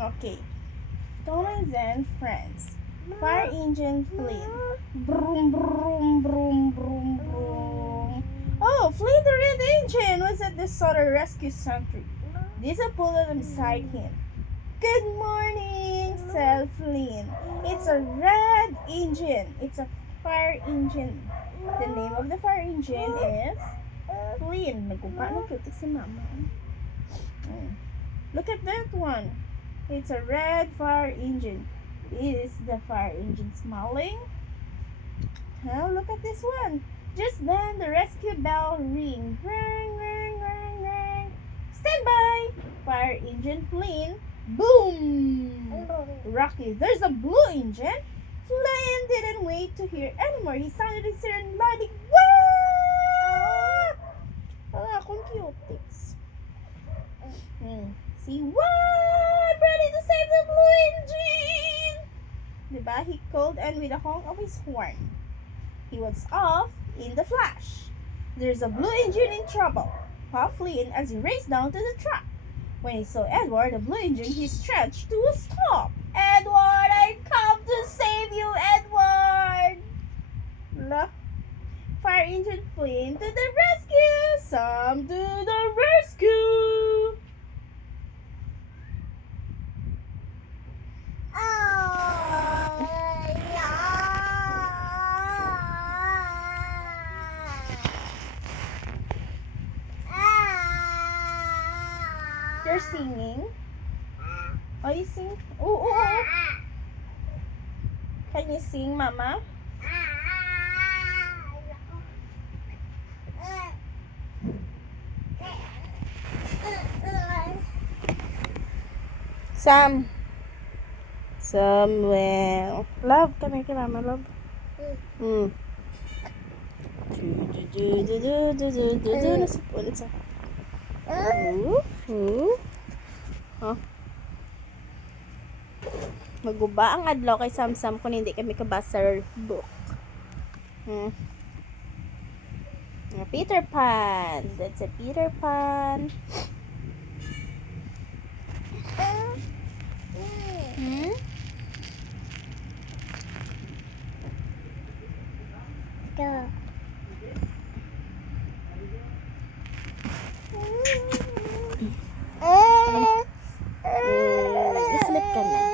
Okay. Thomas and Friends. Fire engine Flynn. Broom, broom, broom, broom, broom. Oh, Flynn the red engine was at the Soda Rescue Sentry. There's a bullet beside him. Good morning, said Flynn. It's a red engine. It's a fire engine. The name of the fire engine is Flynn. Nagkumpa ng putik si Mama. Look at that one. It's a red fire engine. Is the fire engine smiling? Oh, look at this one. Just then the rescue bell ring. Ring, ring, ring, ring. Stand by. Fire engine Flynn. Boom! Rocky, there's a blue engine. Flynn didn't wait to hear anymore. He sounded his siren loudly. Wah! Wala akong cutics. See, wah! I'm ready to save the blue engine! Diba? He called and with a honk of his horn. He was off in the flash. There's a blue engine in trouble, thought Flynn as he raced down to the track. When he saw Edward, the blue engine, he stretched to a stop. Edward, I come to save you, Edward! Look. Fire engine Flynn to the rescue! Some to the rescue! You're singing? Oh, you sing? Oh. Can you sing, Mama? Samuel. Love, come here, Mama, love. Nasipon sa. Oh. Maguba ang adlaw kay Samsam kung hindi kami kabasa book. Peter Pan. That's a Peter Pan. Go. Sleep ka na.